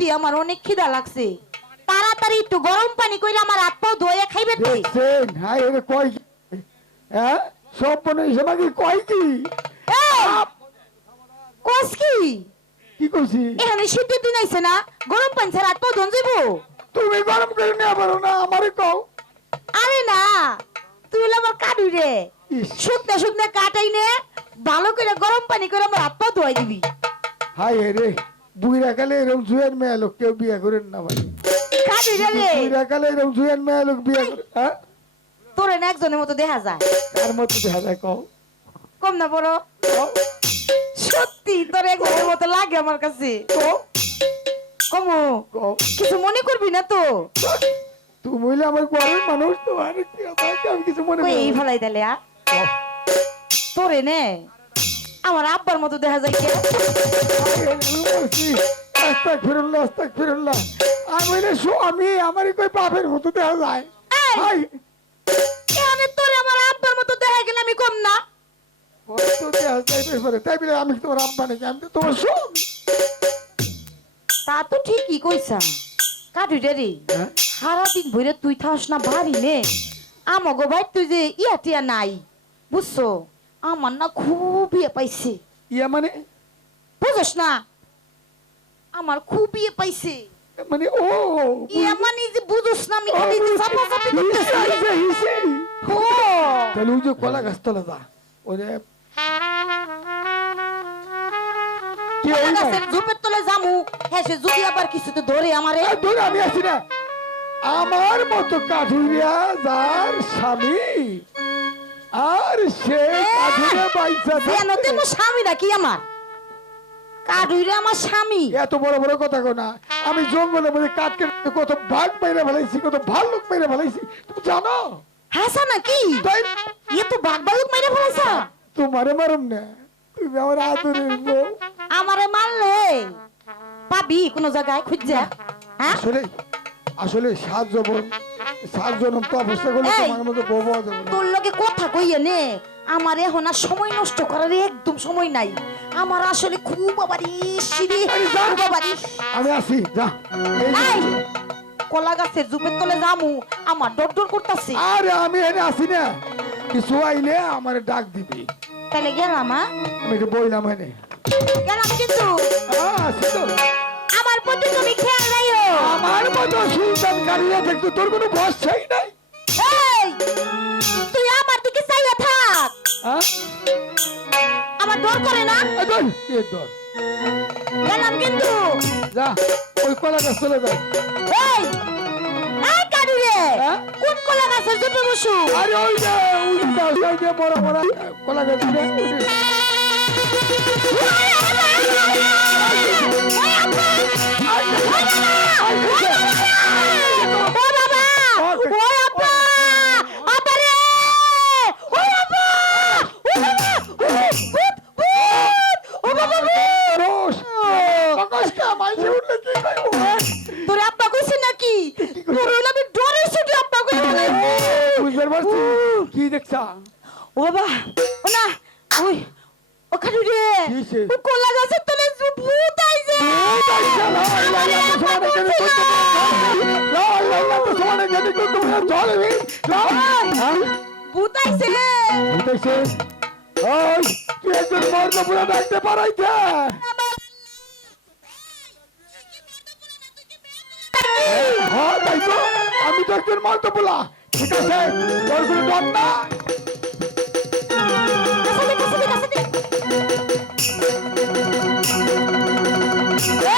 সত্যি আমার অনেক খিদা লাগছে, তাড়াতাড়ি একটু গরম পানি কইরা আমার হাত পা ধুয়ে খাইবে তুই। দেখছেন হাই রে কয় কি হ্যাঁ স্বপ্ন এসে নাকি কয় কি কোস কি কি কইছি এখানে শীতের দিন আইছে না, গরম পানি ছাড়া হাত পা ধুন যাইবো? তুমি গরম করে নিয়ে পারো না আমারে কও আরে না, তুই হলো আমার কাটুই রে, ইস শুকনা শুকনা কাটাই নে ভালো করে গরম পানি করে আমার হাত পা ধুয়ে দিবি। হাই রে বুইরা কালে এরকম জুয়ের মেয়ে লোক কেউ বিয়ে করেন না ভাই কাটুই রে রে, বুইরা কালে এরকম জুয়ের মেয়ে লোক বিয়ে করে হ্যাঁ তোরে না একজনের মতো দেখা যায়। তার মতো দেখা যায় কও কম না বড়, কও সত্যি তোর একজনের মতো লাগে আমার কাছে। কও কমু কও কিছু মনে করবি না তো? তুমি হইলে আমার ঘরের মানুষ তো আর কি আমি কিছু মনে কই করি এই না। ফেলাই দিলে কও। তোরে নে আমার আব্বার মতো দেখা যায় কে? আমি আমার কই বাপের মতো দেখা যায় এই! হাই এখানে তোরে আমার আব্বার মতো দেখা গেলে আমি কম না? কত দেখা যায় ব্যাপারে তাই বলে আমি তোমার আব্বা নাকি আমি তো তোমার স্বামী তা তো ঠিকই কইছা কাটুইটা রে, হ্যাঁ? সারাদিন ভরে তুই থাস না বাড়ি নে, আমাগো ভাই তুই যে টিয়া নাই বুঝছো, আমার না খুব ইয়ে পাইছে, ইয়া মানে বুঝছ না আমার খুব ইয়ে পাইছে। মানে ও ইয়া মানে যে বুঝছ না আমি খালি যে চাপা চাপি করতেছি। ও তাহলে ওই যে কলা গাছ তলা যা ওই যে কি কলা ওই গাছের ঝোপের তলে জামু, হ্যাঁ সে যদি আবার কিছুতে ধরে আমারে। ধরে আমি আছি না আমার মতো কাঠুরিয়া যার স্বামী আর সে কাঠুরিয়া বাইসা জানোতে আমার স্বামী নাকি আমার কাঠুইরে আমার স্বামী? এত বড় বড় কথা কো না আমি জঙ্গলের মধ্যে কাঠ কেটে কত ভাগ মেরে ফেলাইছি কত ভাল্লুক মেরে ফেলাইছি তুমি জানো হাসা নাকি তাই ইয়ে তো বাঘ বালুক মাইরা ফেলাইছা? তোমারে মারুম না তুমি আমার আদরের বউ আমারে মারলে পাবি কোন জায়গায় খুঁজে? হ্যাঁ আসলে আসলে সাত জনম তো অবস্থা করলে এই! তোমার মতো বউ পাওয়া যাবে না। তোর লগে কথা কইয়ে নে, আমার এখন আর সময় নষ্ট করার একদম সময় নাই, আমার আসলে খুব আবার ইসিরে খুব আবার আমি আসি যা এই যে- এই কলা গাছের জুপের তলে জামু আমার ডর ডর করতেছে। আরে আমি এনে আসি না কিছু আইলে আমার ডাক দিবি তাহলে গেলাম হ্যাঁ আমি একটু বইলাম এনে গেলাম কিন্তু আসি তো আমার প্রতি তুমি খেয়াল রাখো। আমার মতো সুলতান কারিয়া দেখতো তোর কোনো ভরসাই নাই এই তুই আমার দিকে চাইয়া থাক, হ্যাঁ আমার ডর করে না। এই ধর, এই ধর। গেলাম কিন্তু যা ওই কলা গাছ চলে যায় এই এই কাটু রে হ্যাঁ? কোন কলা গাছের জুপে বসু? আরে ওই যে বড় বড় কলা গাছ ওই যে- রোশ, বাকসটা মাইসে উঠলে কি করবো? তোরে আব্বা কইছে নাকি? তোর হইলো আমি ডরে ছুটি আব্বা কই বলে। বুঝতে পারছি কি দেখছা ও বাবা ও না ওই ও কাটু রে কিসে? ও কলা গাছের তলে ভূত আইছে। ভূত আইছে আমি তো একজন মর্ত বলা ঠিক আছে তোর কোনো ডর না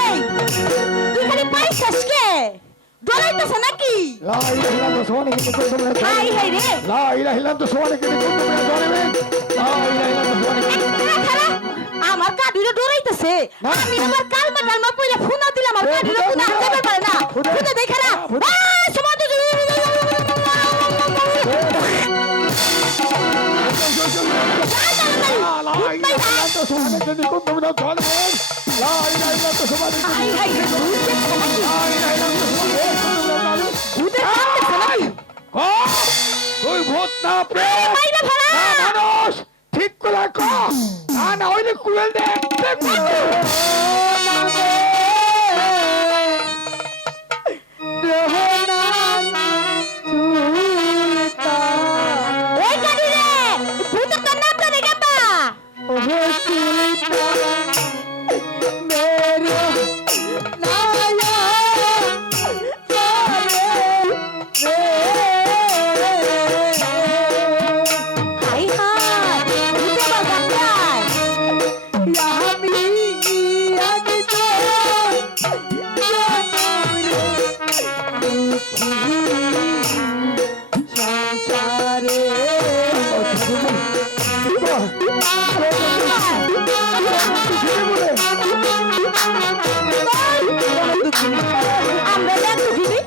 এই তুই খালি পাইছস কে ডরাইতেছ নাকি? হাই হাই রে খারা, আমার কাডুরে ডরাইতেছে, আমি আমার কালমা টালমা পইরা ফোনা দিলাম আমার কাডুরে কোনা দেবে পারে না ফুটে দেখ খারা এই সমাজ হাই হাই রে তুই ভূত না প্রেম মাইরা ফেলা মানুষ ঠিক করে কর না হইলে কুয়েল দেখতে আমরা দেখো দিদি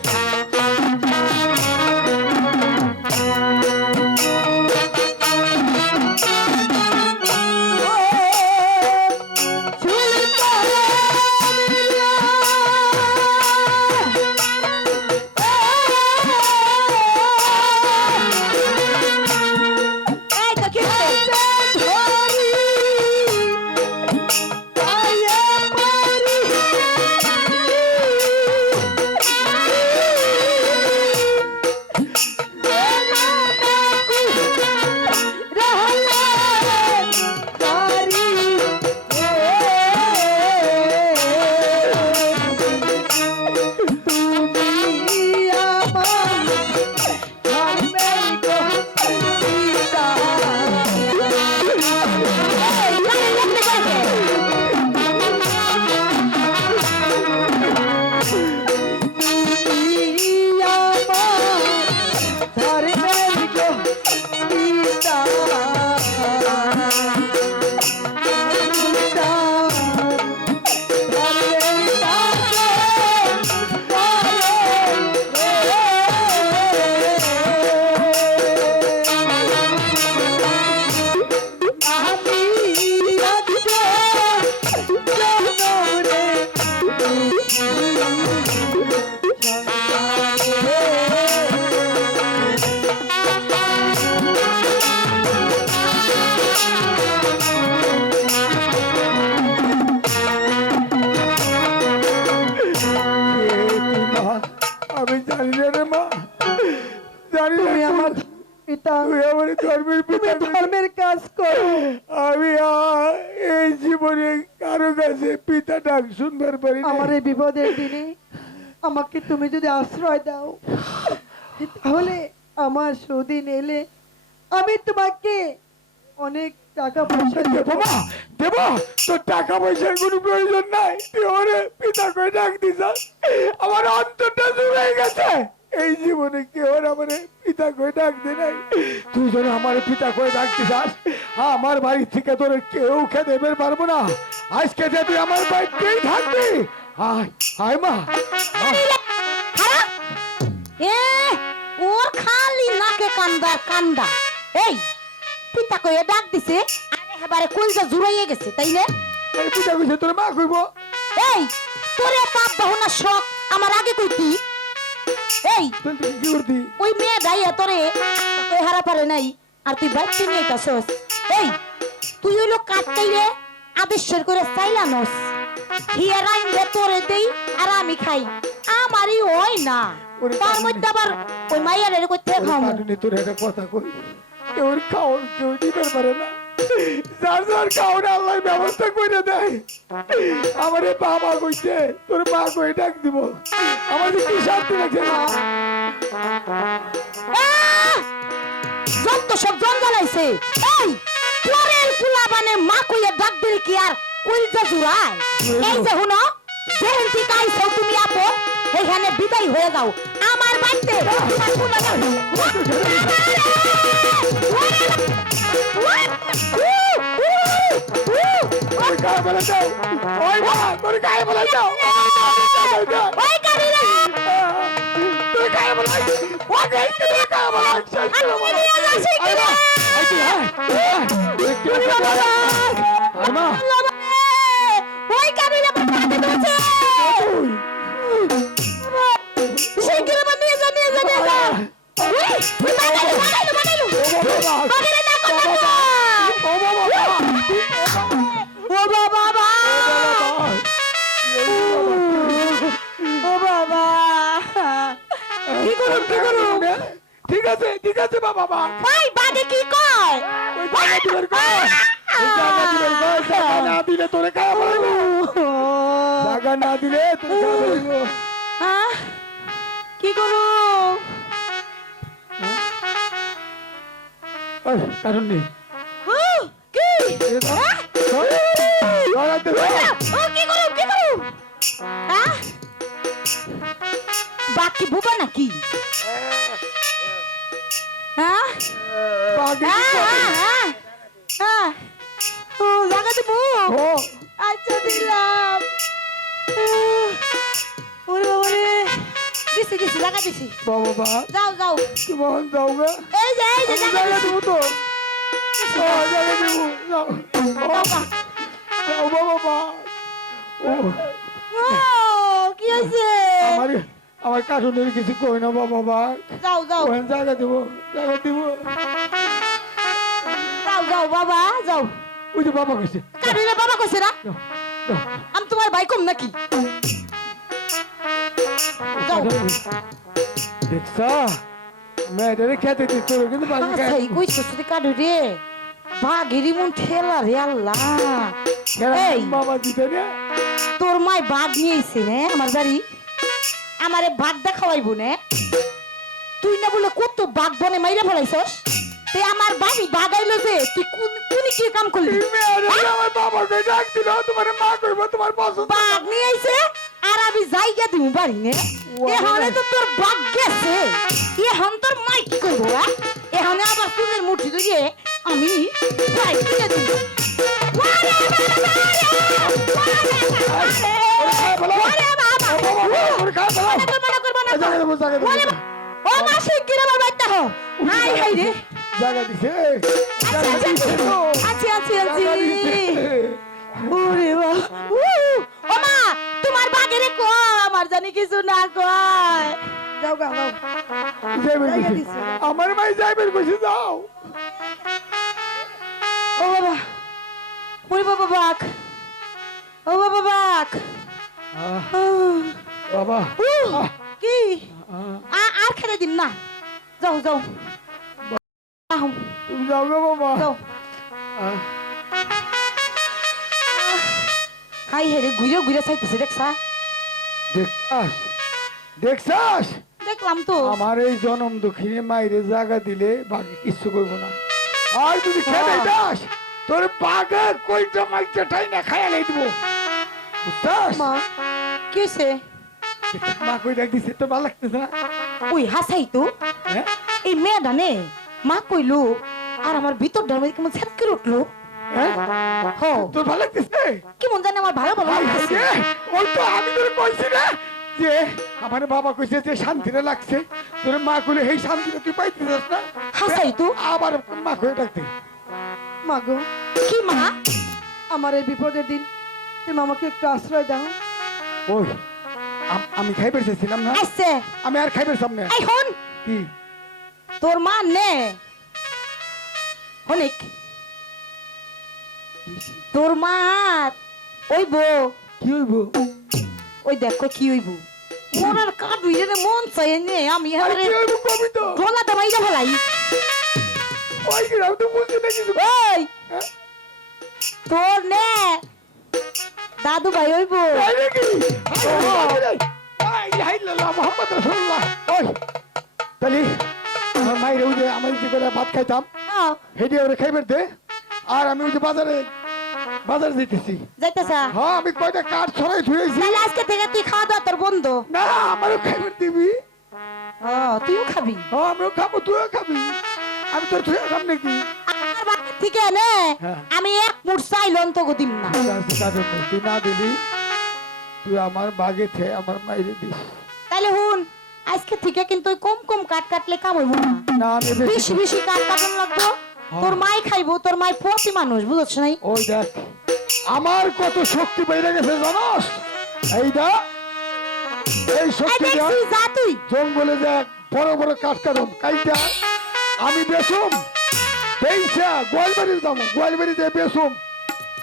এই তো কি আমি জানি না রে মা, জানি না তুমি আমার পিতা, তুই আমার ধর্মের তুমি পিতা। ধর্মের কাজ করো। আমি এই জীবনে কারো কাছে পিতা ডাক শুনবার পারি না। আমার এই বিপদের দিনে আমাকে তুমি যদি আশ্রয় দাও, তাহলে আমার সুদিন এলে আমি তোমাকে অনেক টাকা পয়সা দেবো দেবো। মা, দেবো। তোর টাকা পয়সার কোনো প্রয়োজন নাই, তুই ওরে পিতা করে ডাক দিছাস। আমার অন্তরটা জুড়ে গেছে। এই জীবনে কেউ আমার পিতা করে ডাক দে নাই, তুই যেন আমার পিতা করে ডাক দিছাস। আমার বাড়ি থেকে তোর কেউ খেতে বের পারবো না। আজকে যে তুই আমার বাড়িতেই থাকবি। আয় আয় মা, আয়। খারাপ এ ওর খালি নাকে কান্দা কান্দা এই পিতা কইয়া ডাক দিছে আরে হেবারে কলজা জুড়াইয়ে গেছে তাই না এই পিতা কইছে তোর মা কইবো। এই তোরে বাপ বাহুনা শখ আমার আগে কইতি এই তুই কি করতি? ওই মেয়ে ডাইয়া তোরে কই হারা পারে নাই আর তুই বাইতে নিয়ে আইতাছস এই তুই হইলো কাটতাইরে আদেশের করে চাইলানস হিয়ার আইন তোরে দেই আর আমি খাই আমারই হয় না ওরে তার কাটুনি। মধ্যে আবার ওই মাইয়ারে কইতে খামু কাটুনি, তোর একটা কথা কই, কেউ খাওয়ার কেউ দিতে পারে না। যার যার খাওয়ার আল্লাহ ব্যবস্থা করে দেয়। আমার এই বাবা কইছে তোর মা কই ডাক দিব, আমাদের কি শান্তি রাখে না। আহ! যত সব জঞ্জালাইছে এই পরের কুলাবানে মা কইয়া ডাক দিল কি আর কইলজা জুড়ায় এই যে হুনো যেহেন ঠিক আইছো তুমি আপন এখানে বিদায় হয়ে যাও আমার বাড়িতে তোমার কোনো না তোর গায়ে বলে দাও, ওই মা তোর গায়ে বলে দাও, ওই কাবিলা তোর গায়ে বলে ও গায়ে তোর গায়ে বলে শেষ করে বলে। আমি আল্লাহ শিখি না আই তুই আয় মা, ওই কাবিলা পাঠাতে দছে শিগগির বানিয়ে যা নিয়ে যা নিয়ে যা ওই বানাইলো বাগেরে না কথা ও বাবা ও বাবা কি করুন ঠিক আছে বাবা, ভাই বাদে কি কয় ওই জায়গা দিবের কই, ওই জায়গা দিবের কই, জায়গা না দিলে তোরে খাওয়া বলবো, জায়গা না দিলে তোরে খাওয়া বলবো। কি করু কারণ নেই কি ধরাতে ও কি করু বাকি বুবা নাকি হ্যাঁ বাকি হ্যাঁ হ্যাঁ হ্যাঁ দেবো ও আচ্ছা দিলাম ওরে বাবা রে দিছি দিছি লাগা দিছি বাবা বা যাও যাও তোমার যাও গা এই যে আমি জায়গা জায়গা দিছি। দেবো তো ও জায়গা দেবো যাও বাবা যাও বাবা বা ও ও কি হয়েছে আমার আমার কার্টুনের কিছু কই না বাবা বা যাও যাও ওখানে জায়গা দেবো যাও যাও বাবা যাও ওই যে বাবা কইছে কারণে বাবা কইছে না যাও, যাও। আমি তোমার ভাই কম নাকি যাও দেখছা মেয়েটারে খেতে দিত কিন্তু বাকি খায় আচ্ছা এই কইছো তুই কাটু রে বাঘেরই মন ঠেলা রে আল্লাহ এই বাবা দিতে না তোর মাই বাঘ নিয়ে আইছে নে আমার বাড়ি আমারে বাঘ দেখাইবো নে তুই না বলে কত বাঘ বনে মাইরা ফেলাইছস তে আমার বাড়ি বাঘ আইলো যে তুই কোন কি কাম করলি মেয়েটা আমার বাবাকে ডাক দিল তোমার মা কইব তোমার পছন্দ বাঘ নিয়ে আইছে আর আমি জায়গা দিমু বাড়ি নে এখানে তো তোর বাঘ গেছে এখন তোর মাই কি করবো এখানে আবার চুলের মুঠি ধরিয়ে আমি বাড়ি তুলে দিব ওরে বাবা! মনে করবো না তো। ওরে বা- ও মা শিগগির আমার বাড়িতে হো। হাই হাই রে। জায়গা দিছে আচ্ছা, আচ্ছা, আচ্ছা। ওরে বা! উ! ও মা, তোমার বাগেরে কও, আমার জানি কিছু না কয়। যাও গা যাও জায়গা দিছে। আমার মাই যাইবেন কইছে যাও ও বাবা, ওরে বাবা বাঘ। ও বাবা বাঘ। উহ, বাবা কি? আর খেলে দিন না। যাও যাও। আহম, তুমি যাও গো বাবা যাও। হাই হেরে ঘুরে ঘুরে চাইতেছে দেখছা দেখছাস দেখছাস দেখলাম তো আমার এই জনম দুঃখিনী মাইরে জায়গা দিলে বাকি কিছু করব না আর যদি খেতে দাস তোর বাঘে কইটা মাইটা ঠাই না খাইয়া লাই দিব বুঝছাস মা কি হয়েছে মা কই ডাক দিছে তো ভালো লাগতেছে না ওই হাসাই তো হ্যাঁ এই মেয়েটা নে মা কইলো আর আমার ভিতরটা মধ্যে কেমন ছ্যাপ করে উঠলো হ্যাঁ হ তোর ভালো লাগতেছে কেমন জানি আমার ভালো ভালো হাই লাগতেছে হাই রে, ওই তো আমি তোর কইছি না যে আমার বাবা কইছে যে শান্তিরে লাগছে তোর মা কইলে এই শান্তিরে তুই পাইতেছিস না হাসাই তো আবার মা কই ডাকতে মা গো কি মা আমার এই বিপদের দিন তুমি আমাকে একটু আশ্রয় দাও ওই আমি খাইবার চাইছিলাম না আইছে আমি আর খাইবার সামনে এই হন কি তোর মা নে অনেক তোর মা ওই বউ কি হইব ওই দেখো কি হইব মরার কাটু রে মন চাই নে আমি আর এবারে কি হইব কবি তো ঢোলা দামাইরা ফেলাই ওই গ্রাম তো বুঝছি না কিছু ওই হ্যাঁ? তোর নে দাদু ভাই হইব তাই নাকি? আই হাই লাল্লাহ মোহাম্মদ রাসূলুল্লাহ ওই তালি আমার মায়ের ওই যে আমার যে করে ভাত খাইতাম হেডি ওরে খাইবার দে আর আমি ওই যে বাজারে যেতেছি যাইতেছা হ্যাঁ আমি কয়টা কাঠ ছড়াই ধুয়েছি তাহলে আজকে থেকে তুই খাওয়া দাওয়া তোর বন্ধ না আমারও খাইবার দিবি তুইও খাবি হ্যাঁ আমিও খাবো তুইও খাবি আমি তোর তুই খাম নাকি আমার বাড়ি থেকে নে হ্যাঁ। আমি এক মুঠ চাইলন তো দিম না তুই না দিলি তুই আমার বাগে থে আমার মাইরে দিস তাহলে হুন আজকে থেকে কিন্তু ওই কম কম কাট কাটলে কাম হইব না না আমি বেশি বেশি বেশি কাট কাটন লাগবো তোর মাই খাইবো তোর মাই পতি মানুষ বুঝছ নাই ওই দেখ আমার কত শক্তি বেড়ে গেছে জানোস এই দেখ এই এই শক্তি দেখ দেখছি যা তুই জঙ্গলে দেখ বড় বড় কাঠ কাটন কাইটা আমি বেসুম বেইসা গোয়ালবাড়ির দাম গোয়ালবাড়িতে বেসুম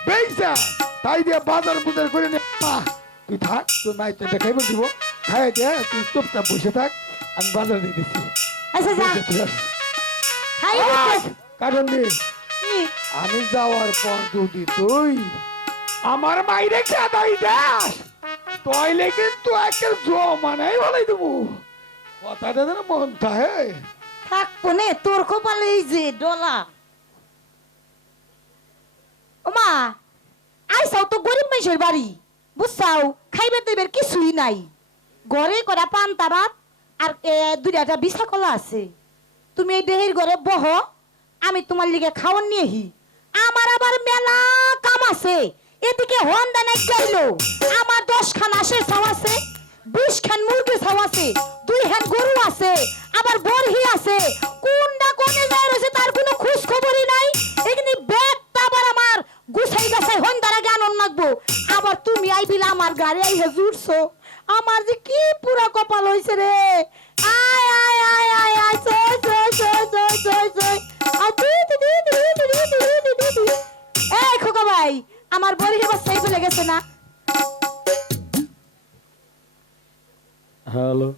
বেইসা তাই দিয়ে বাজার বুজার করে নে তুই থাক তোর মাই তো দেখাইব দিব খাই দে তুই চুপচাপ বসে থাক আমি বাজার দিয়ে দিচ্ছি আচ্ছা যা খাই কারণ আমি যাওয়ার পর যদি তুই আমার মাইরে খেদাই দাস তাইলে কিন্তু একের জমানাই ভালাই দেবো কথাটা যেন মন থাকে থাক কোনে তোর কপালে এই যে ডলা ওমা আইসাও তো গরিব মানুষের বাড়ি বুঝছাও খাইবে দেবের কিছুই নাই ঘরে করা পান্তা ভাত আর দুইটা বিছা কলা আছে তুমি এই দেহের ঘরে বহ আমি তোমার লিগে খাওয়ান নিয়ে হি আমার আবার মেলা কাম আছে আছে এদিকে হন্দা নাই গেলো আমার 10 খান আশের ছাও আছে 20 খান মুরগি ছাও আছে 2 হ্যান গরু আছে আবার বরহি আছে কোনটা কোনে যায় রয়েছে তার কোনো খোঁজ খবরই নাই এখানে ব্যাগটা আবার আমার গুছাই গাছাই হন্দার আগে আনন্দ লাগবো আবার তুমি আইবিলা আমার গাড়ি আইহে জুড়ছো আমার যে কি পুরা কপাল হইছে রে আয় আয় আয় আয় আয় জয় জয় জয় জয় জয় জয় এই খোকা ভাই আমার বরহি বাচ্চাই চলে গেছে না হ্যালো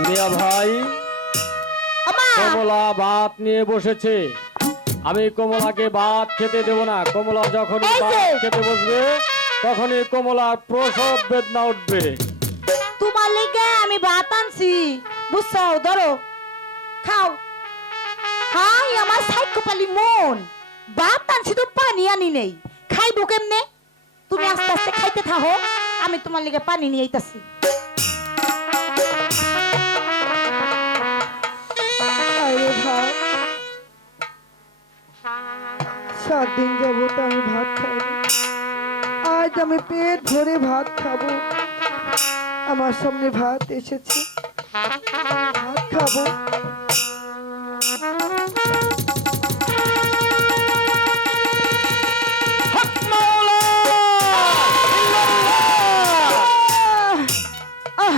মিয়া ভাই আমা কমলা ভাত নিয়ে বসেছে আমি কমলাকে ভাত খেতে দেব না কমলা যখন এই যে। ভাত খেতে বসবে তখনই কমলার প্রসব বেদনা উঠবে তোমার লিগে আমি ভাত আনছি বুঝছো ধরো খাও হাই আমার সাইকো পালি মন ভাত আনছি তো পানি আনি নেই খাইবো কেমনে তুমি আস্তে আস্তে খাইতে থাকো আমি তোমার লিগে পানি নিয়ে আইতাছি আরে ভাত 7 দিন যাবত আমি ভাত খাইনি আজ আমি পেট ভরে ভাত খাবো আমার সামনে ভাত এসেছে ভাত খাবো আহ,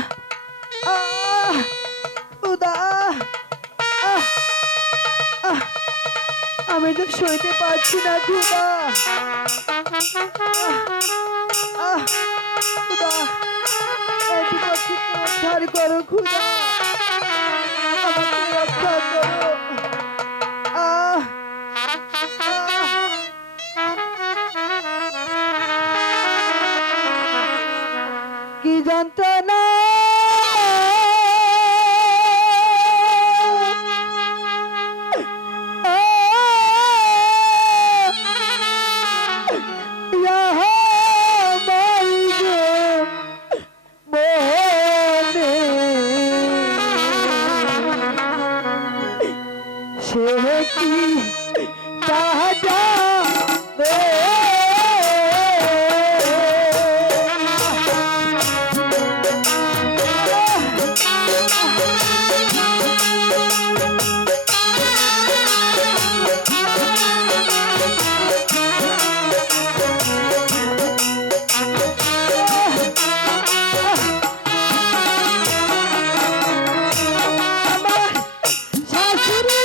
আহ, খুদা, আহ, আহ, আমি তো সইতে পারছি না খুদা খুদা এদিকে থেকে উদ্ধার করো খুদা আমাকে রক্ষা করো আহ কি যন্ত্রণা সে কি তাজা শাশুড়ি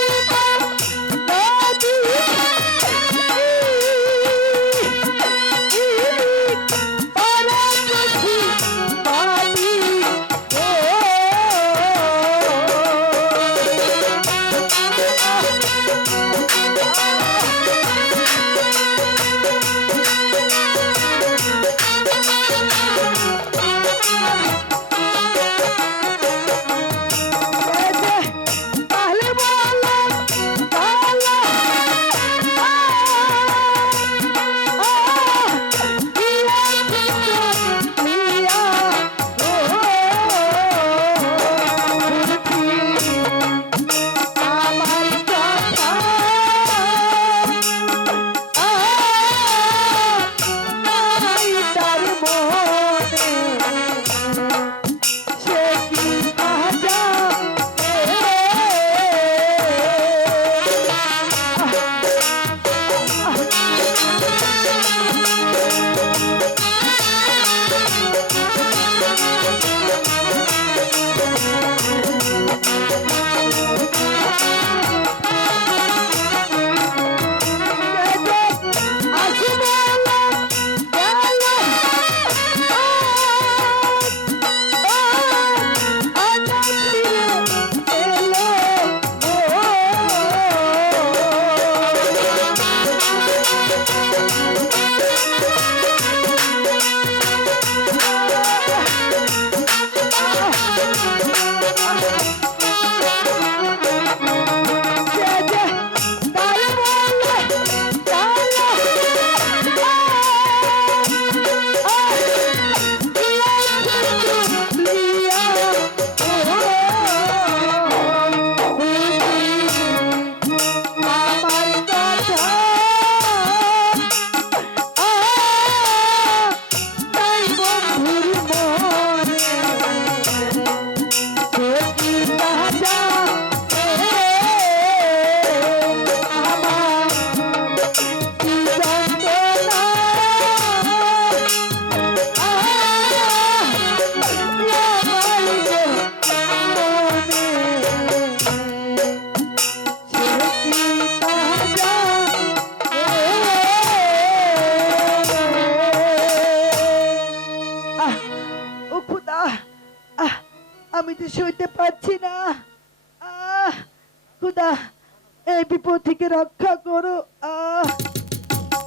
থেকে রক্ষা করো। আহ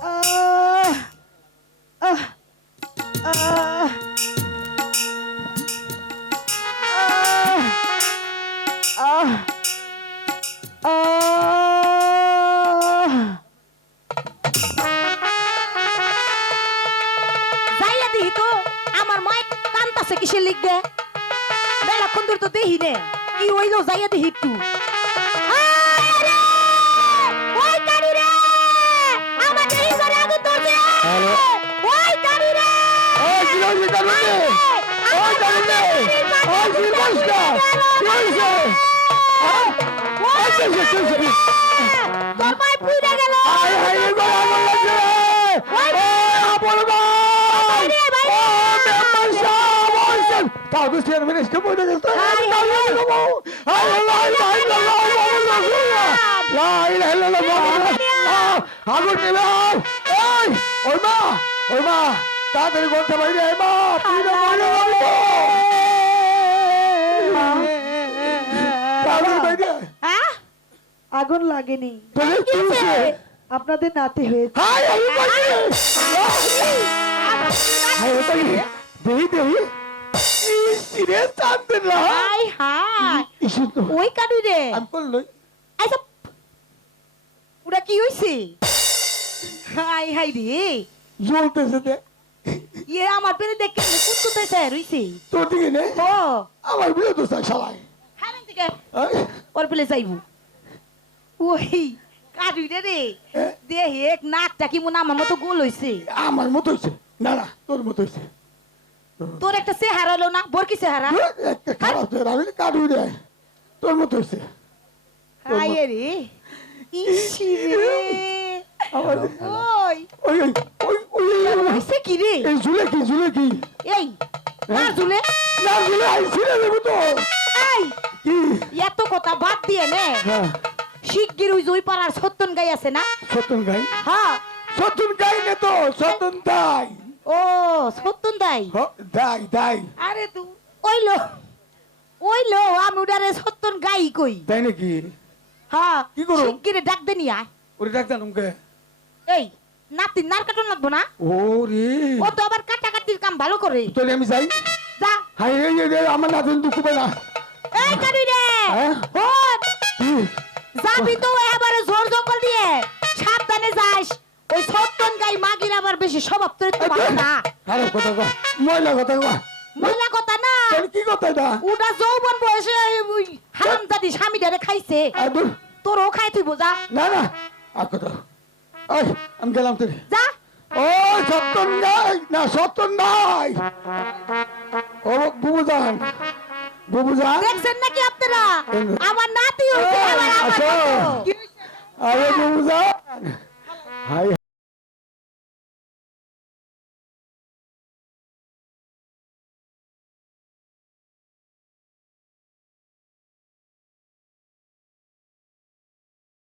আহ আহ আহ আহ যাইয়া দিহি তো আমার মায় কান্তাছে কিসে লিখবে বেলাক্ষণ ধরে তো দেহি নে কি হইলো যাইয়া দিহি একটু আরে! ওই গাড়ি রে! আমার দেহি করে আগুন ধরছে! ওই গাড়ি রে! ওই কি হইছে কারণে ওই কারণে ওই শিরবাসটা কি হইছে তোর মায় পুইরা গেল আয় হায় রে গো আমার লাগছে ওই আপন ভাই ও মেম্বার সাহেব ওইছেন তাও তো চেয়ারম্যান এসে পড়ে গেল তো হায় আল্লাহ হায় আল্লাহ মোহাম্মদ রাসূলুল্লাহ লা ইলাহা ইল্লাল্লাহ মোহাম্মদ আগুন নিবাও ওই মা তাড়াতাড়ি বলতে বাইরে মা পুরো মরে গেল তাড়াতাড়ি বাইরে হ্যাঁ আগুন লাগেনি, তোরে কি হইছে আপনাদের নাতি হয়েছে। হাই আমি বাকি হাই ওটাই দেহি ইসিরে শান্তি না হাই হাই ইসু তো ওই গাড়ি রে আমি করলই আচ্ছা ওটা কি হইছে হাই হাই রে জ্বলতেছে দে ইয়ে আমার পেরে দেখে কুতুতেছে রইছে তোর দিকে নে ও আমার বিয়ে তো শালাই হ্যাঁ থেকে ওর পেলে যাইবো ওই গাড়ি রে দেহে এক নাকটা কি মনে আমার মতো গোল হইছে আমার মতো হইছে না না তোর মতো হইছে তোর একটা চেহারা হলো না বর কি চেহারা একটা খারাপ তোর আমি কাটু রে তোর মতো হইছে হাই রে ইসি রে আমার ওই ওই ওই ওই হইছে কি রে এই ঝুলে কি এই না ঝুলে না ঝুলে আইছিরে দেব তো এই কি এত কথা বাদ দিয়ে নে হ্যাঁ শিগগির ওই জয় পাড়ার সত্যন গাই আছে না সতন গাই হ্যাঁ সতন গাই না তো সতন দাই ও সত্যন দাই দাই আরে তুই ওইলো আমি উডারে সত্যন গাই কই তাই নাকি হ্যাঁ কি করো? শিগগিরে ডাক দে নিয়া ওরে ডাক্তার নমকে এই নাতি নার কাটন লাগবো না ও রে ও তো আবার কাটাকাটির কাম ভালো করে তোলে আমি যাই যা হাই রে আমার না দিন দুঃখ পাই না এই কাটুই রে হ্যাঁ? হন কি যাবি তো এবারে জোর জঙ্গল দিয়ে সাবধানে যাস ওই সত্যন গাই মাগির আবার বেশি স্বভাব তোর তো ভালো না খারাপ কথা কো ময়লা কথা কো মহিলা কথা না তোর কি কথা এটা ওটা যৌবন বয়সে ওই হারামজাদি স্বামীটারে খাইছে আদুর তোরও খাই তুই বোঝা না না আর কথা ওই আমি গেলাম তোরে যা ও সত্যন গাই না সত্যন নাই ও বুবুজান বুবুজান দেখছেন নাকি আপনারা আমার নাতি হইছে এই, আবার আমার আসো। মতো।